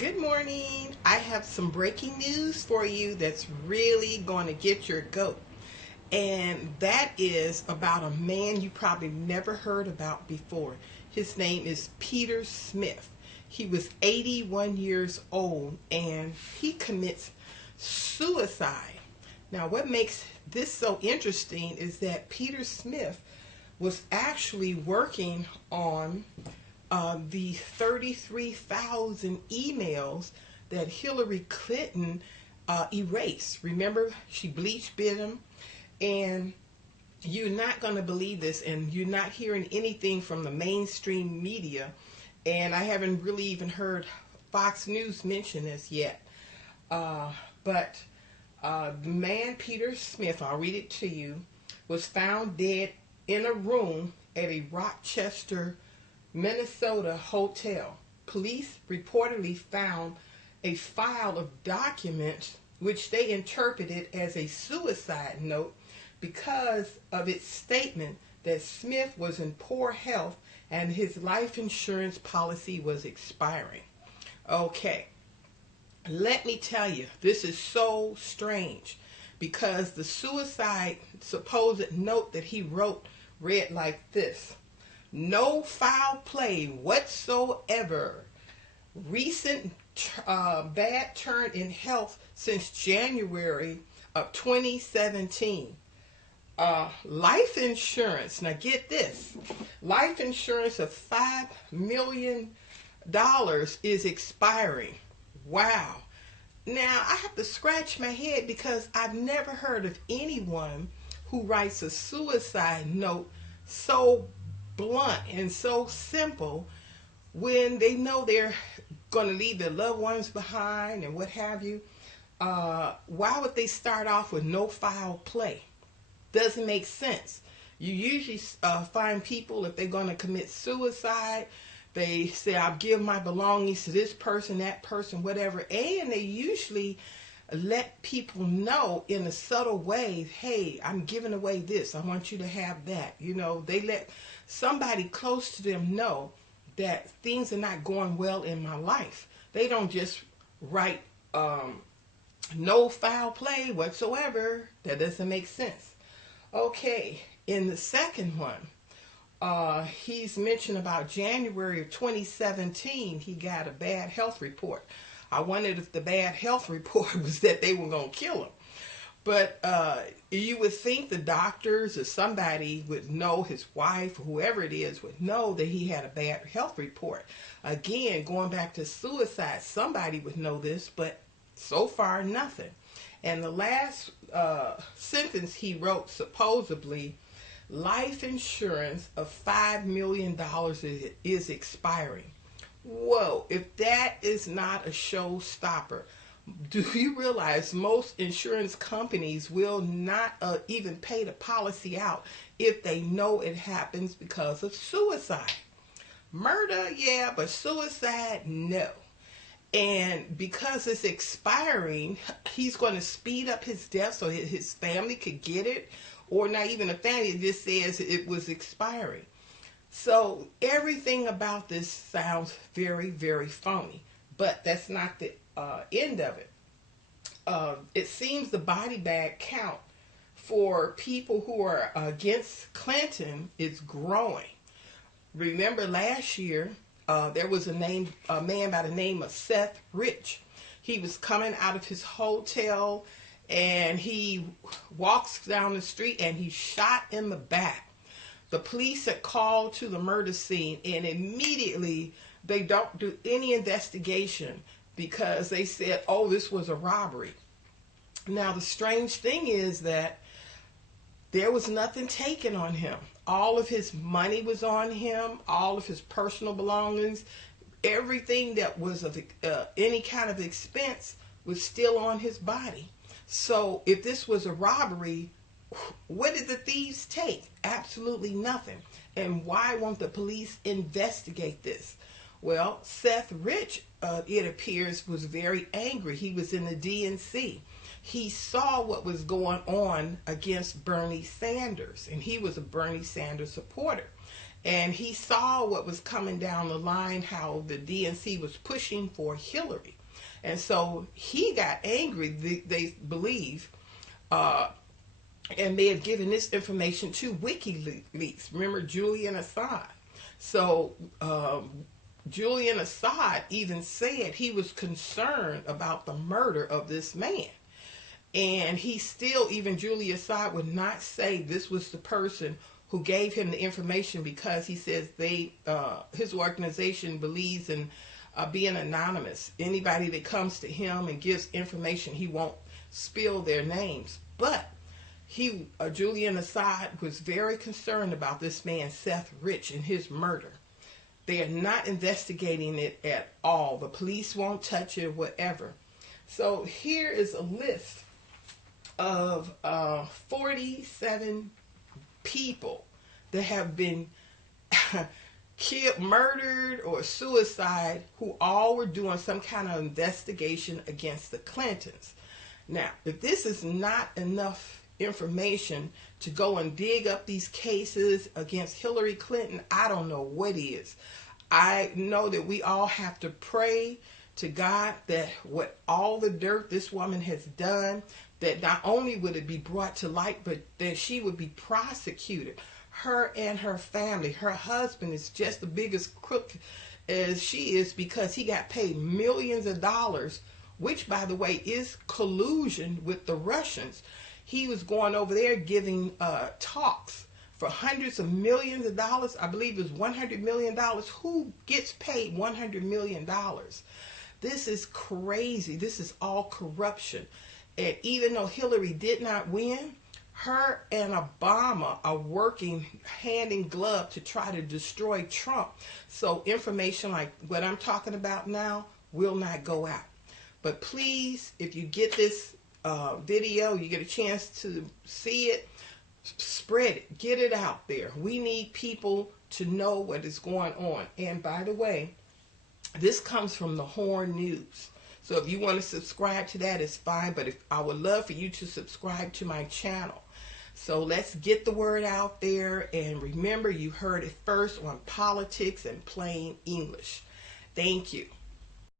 Good morning. I have some breaking news for you that's really going to get your goat. And that is about a man you probably never heard about before. His name is Peter Smith. He was 81 years old and he commits suicide. Now, what makes this so interesting is that Peter Smith was actually working on the 33,000 emails that Hillary Clinton erased. Remember, she bleach bit him, and you're not going to believe this, and you're not hearing anything from the mainstream media, and I haven't really even heard Fox News mention this yet. But the man, Peter Smith, I'll read it to you, was found dead in a room at a Rochester, Minnesota hotel. Police reportedly found a file of documents which they interpreted as a suicide note because of its statement that Smith was in poor health and his life insurance policy was expiring. Okay, let me tell you, this is so strange because the suicide supposed note that he wrote read like this: no foul play whatsoever. Recent bad turn in health since January of 2017. Life insurance. Now get this. Life insurance of $5 million is expiring. Wow. Now I have to scratch my head because I've never heard of anyone who writes a suicide note so blunt and so simple when they know they're going to leave their loved ones behind and what have you. Why would they start off with no foul play? Doesn't make sense. You usually find people, if they're going to commit suicide, they say, I'll give my belongings to this person, that person, whatever, and they usually let people know in a subtle way, hey, I'm giving away this, I want you to have that. You know, they let somebody close to them know that things are not going well in my life. They don't just write no foul play whatsoever. That doesn't make sense. Okay, in the second one, he's mentioned about January of 2017, he got a bad health report. I wondered if the bad health report was that they were going to kill him. But you would think the doctors or somebody would know, his wife or whoever it is would know that he had a bad health report. Again, going back to suicide, somebody would know this, but so far nothing. And the last sentence he wrote, supposedly, life insurance of $5 million is expiring. Whoa, if that is not a showstopper. Do you realize most insurance companies will not even pay the policy out if they know it happens because of suicide? Murder, yeah, but suicide, no. And because it's expiring, he's going to speed up his death so his family could get it, or not even a family, it just says it was expiring. So everything about this sounds very, very phony, but that's not the end of it. It seems the body bag count for people who are against Clinton is growing. Remember last year, there was a man by the name of Seth Rich. He was coming out of his hotel and he walks down the street and he's shot in the back. The police had called to the murder scene and immediately they don't do any investigation because they said, oh, this was a robbery. Now, the strange thing is that there was nothing taken on him. All of his money was on him, all of his personal belongings, everything that was of any kind of expense was still on his body. So if this was a robbery, what did the thieves take? Absolutely nothing. And why won't the police investigate this? Well, Seth Rich, it appears, was very angry. He was in the DNC. He saw what was going on against Bernie Sanders, and he was a Bernie Sanders supporter. And he saw what was coming down the line, how the DNC was pushing for Hillary. And so he got angry, they believe, and they had given this information to WikiLeaks. Remember Julian Assange? So Julian Assange even said he was concerned about the murder of this man. And he still, even Julian Assange would not say this was the person who gave him the information, because he says his organization believes in being anonymous. Anybody that comes to him and gives information, he won't spill their names. But Julian Assange was very concerned about this man, Seth Rich, and his murder. They are not investigating it at all. The police won't touch it, whatever. So here is a list of 47 people that have been killed, murdered, or suicide, who all were doing some kind of investigation against the Clintons. Now, if this is not enough information to go and dig up these cases against Hillary Clinton, I don't know what is. I know that we all have to pray to God that what all the dirt this woman has done, that not only would it be brought to light, but that she would be prosecuted. Her and her family. Her husband is just the biggest crook as she is, because he got paid millions of dollars, which, by the way, is collusion with the Russians. He was going over there giving talks for hundreds of millions of dollars. I believe it was $100 million. Who gets paid $100 million? This is crazy. This is all corruption. And even though Hillary did not win, her and Obama are working hand in glove to try to destroy Trump. So information like what I'm talking about now will not go out. But please, if you get this video, you get a chance to see it, spread it, get it out there. We need people to know what is going on. And by the way, this comes from the Horn News. So if you want to subscribe to that, it's fine. But I would love for you to subscribe to my channel. So let's get the word out there. And remember, you heard it first on Politics in Plain English. Thank you.